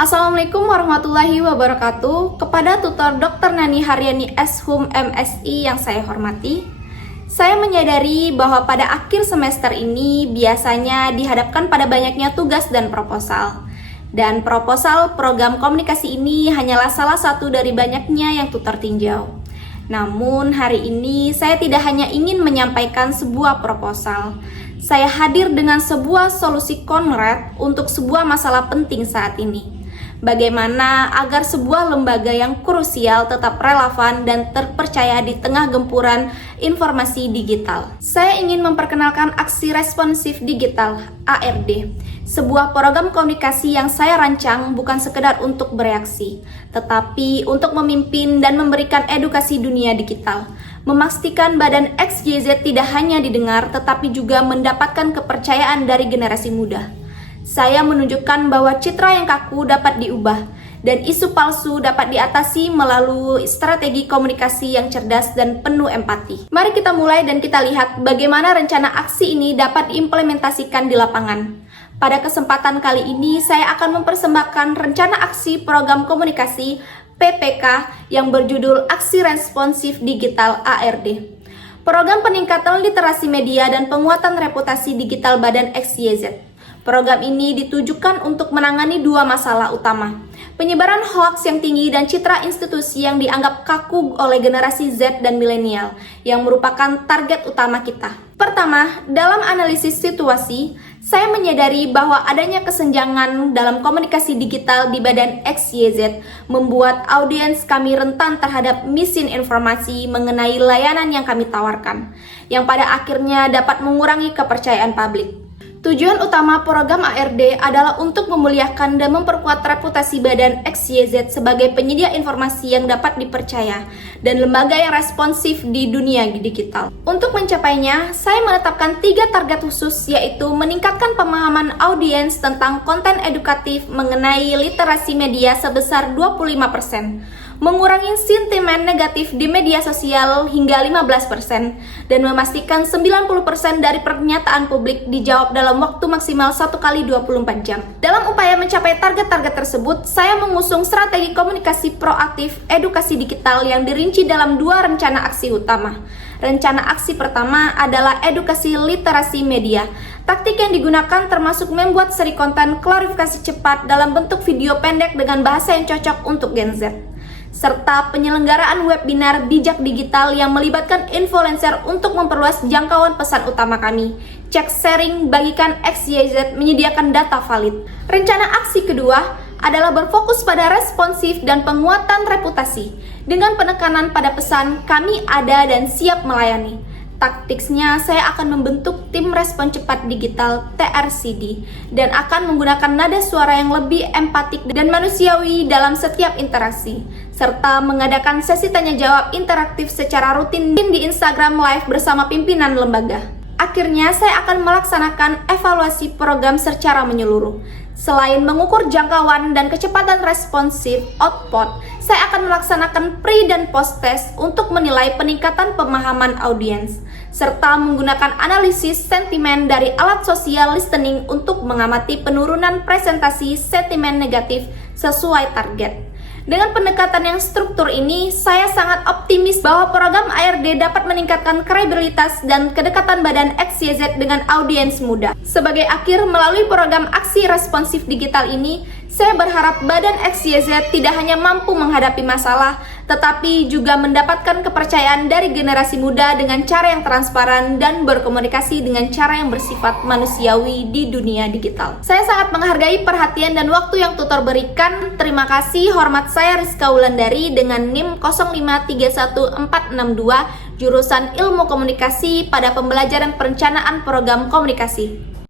Assalamualaikum warahmatullahi wabarakatuh. Kepada tutor Dr. Nani Haryani S.Hum MSI yang saya hormati, saya menyadari bahwa pada akhir semester ini biasanya dihadapkan pada banyaknya tugas dan proposal. Dan proposal program komunikasi ini hanyalah salah satu dari banyaknya yang tutor tinjau. Namun hari ini saya tidak hanya ingin menyampaikan sebuah proposal. Saya hadir dengan sebuah solusi konkret untuk sebuah masalah penting saat ini. Bagaimana agar sebuah lembaga yang krusial tetap relevan dan terpercaya di tengah gempuran informasi digital. Saya ingin memperkenalkan Aksi Responsif Digital (ARD), sebuah program komunikasi yang saya rancang bukan sekedar untuk bereaksi, tetapi untuk memimpin dan memberikan edukasi dunia digital. Memastikan badan XYZ tidak hanya didengar, tetapi juga mendapatkan kepercayaan dari generasi muda. Saya menunjukkan bahwa citra yang kaku dapat diubah dan isu palsu dapat diatasi melalui strategi komunikasi yang cerdas dan penuh empati. Mari kita mulai dan kita lihat bagaimana rencana aksi ini dapat diimplementasikan di lapangan. Pada kesempatan kali ini, saya akan mempersembahkan rencana aksi program komunikasi PPK yang berjudul Aksi Responsif Digital (ARD). Program peningkatan literasi media dan penguatan reputasi digital Badan XYZ. Program ini ditujukan untuk menangani dua masalah utama: penyebaran hoaks yang tinggi dan citra institusi yang dianggap kaku oleh generasi Z dan milenial, yang merupakan target utama kita. Pertama, dalam analisis situasi, saya menyadari bahwa adanya kesenjangan dalam komunikasi digital di Badan XYZ membuat audiens kami rentan terhadap misinformasi mengenai layanan yang kami tawarkan, yang pada akhirnya dapat mengurangi kepercayaan publik. Tujuan utama program ARD adalah untuk memuliakan dan memperkuat reputasi Badan XYZ sebagai penyedia informasi yang dapat dipercaya dan lembaga yang responsif di dunia digital. Untuk mencapainya, saya menetapkan 3 target khusus, yaitu meningkatkan pemahaman audiens tentang konten edukatif mengenai literasi media sebesar 25%, mengurangi sentimen negatif di media sosial hingga 15%, dan memastikan 90% dari pernyataan publik dijawab dalam waktu maksimal 1 kali 24 jam. Dalam upaya mencapai target-target tersebut, saya mengusung strategi komunikasi proaktif edukasi digital yang dirinci dalam 2 rencana aksi utama. Rencana aksi pertama adalah edukasi literasi media. Taktik yang digunakan termasuk membuat seri konten klarifikasi cepat dalam bentuk video pendek dengan bahasa yang cocok untuk Gen Z, serta penyelenggaraan webinar bijak digital yang melibatkan influencer untuk memperluas jangkauan pesan utama kami. Cek sharing, bagikan XYZ, menyediakan data valid. Rencana aksi kedua adalah berfokus pada responsif dan penguatan reputasi dengan penekanan pada pesan kami ada dan siap melayani. Taktiknya, saya akan membentuk tim respon cepat digital (TRCD) dan akan menggunakan nada suara yang lebih empatik dan manusiawi dalam setiap interaksi, serta mengadakan sesi tanya-jawab interaktif secara rutin di Instagram Live bersama pimpinan lembaga. Akhirnya, saya akan melaksanakan evaluasi program secara menyeluruh. Selain mengukur jangkauan dan kecepatan responsif output, saya akan melaksanakan pre dan post test untuk menilai peningkatan pemahaman audiens, serta menggunakan analisis sentimen dari alat social listening untuk mengamati penurunan presentasi sentimen negatif sesuai target. Dengan pendekatan yang struktur ini, saya sangat optimis bahwa program ARD dapat meningkatkan kredibilitas dan kedekatan Badan XYZ dengan audiens muda. Sebagai akhir, melalui program aksi responsif digital ini, saya berharap Badan XYZ tidak hanya mampu menghadapi masalah, tetapi juga mendapatkan kepercayaan dari generasi muda dengan cara yang transparan dan berkomunikasi dengan cara yang bersifat manusiawi di dunia digital. Saya sangat menghargai perhatian dan waktu yang tutor berikan. Terima kasih. Hormat saya Rizka Wulandari dengan NIM 0531462, jurusan Ilmu Komunikasi pada pembelajaran perencanaan program komunikasi.